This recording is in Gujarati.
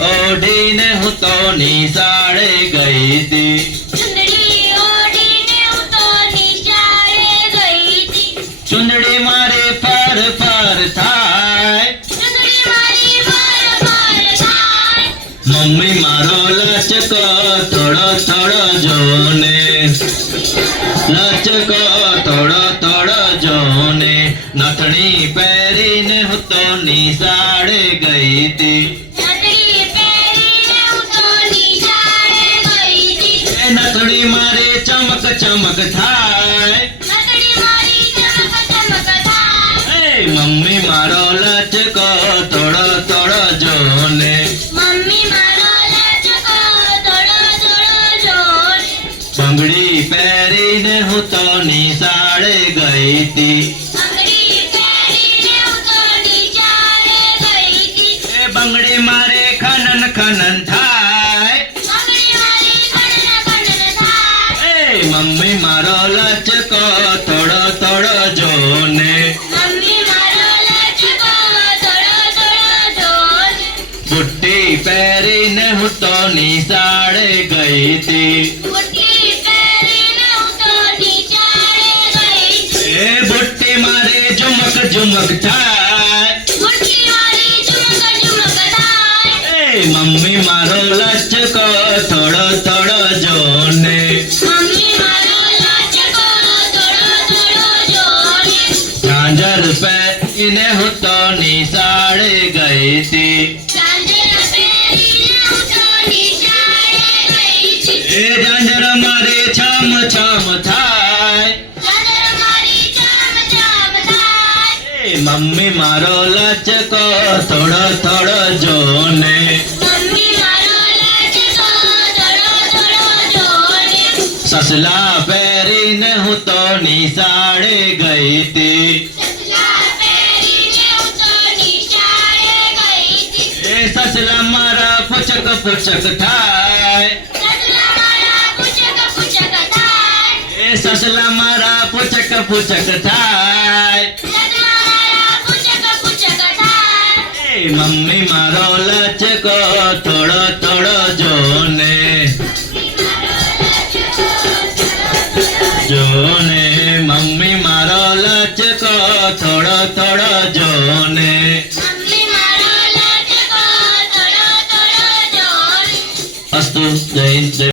ઓઢીને હું તો નિશાળે ગઈ હતી. ચુંદડી ઓઢીને હું તો નિશાળે ગઈ હતી. ચુંદડી મારી ફર ફર થાય, ચુંદડી મારી ફર ફર થાય. મમ્મી મારો લચકો થોડો થોડો જોને, લચકો થોડો થોડો જોને. નથણી પહેરીને હું તો નિશાળે ગઈ હતી. નથણી પહેરીને હું તો નિશાળે ગઈ હતી. એ નથણી મારી ચમક ચમક થાય, નથણી મારી ચમક ચમક થાય. એ મમ્મી મારો લચકો થોડો થોડો જોને. મમ્મી મારો લચકો થોડો થોડો જોને. બંગડી પહેરીને હું તો નિશાળે ગઈ હતી. બંગડી પહેરીને હું તો નિશાળે ગઈ હતી. એ બંગડી મારે ખનન ખનન થાય, બંગડી મારી ખનન ખનન થાય. એ મમ્મી મારો લચકો થોડો થોડો જોને. મમ્મી મારો લચકો થોડો થોડો જોને. બુટ્ટી પહેરીને હું તો નિશાળે ગઈ હતી. બુટ્ટી પહેરીને હું તો નિશાળે ગઈ હતી. એ બુટ્ટી મારે ઝુમક ઝુમક થાય, બુટ્ટી મારી ઝુમક ઝુમક થાય. એ મમ્મી મારો લચકો થોડો થોડો જોને. મમ્મી મારો લચકો થોડો થોડો જોને. ઝાંઝર પહેરીને હું તો નિશાળે ગઈ હતી. ઝાંઝર પહેરીને હું તો નિશાળે ગઈ હતી. એ ઝાંઝર મારે છમ છમ થાય, ઝાંઝર મારી ચમ ચમ થાય. એ મમ્મી મારો લચકો થોડો થોડો જોને. મમ્મી મારો લચકો થોડો થોડો જોને. સસલા પહેરીને હું તો નિશાળે ગઈ હતી. સસલા પહેરીને હું તો નિશાળે ગઈ હતી. એ સસલા મારા પૂછક પૂછક થાય, સસલા મારા પૂછક પૂછક થાય. એ સસલા મારા પૂછક પૂછક થાય. સસલા મારા પૂછક પૂછક થાય. એ મમ્મી મારો લચકો થોડો થોડો જોને. જોને મમ્મી મારો લચકો થોડો થોડો જોને. મમ્મી મારો લચકો થોડો થોડો જોને. અસ્તુ જય જય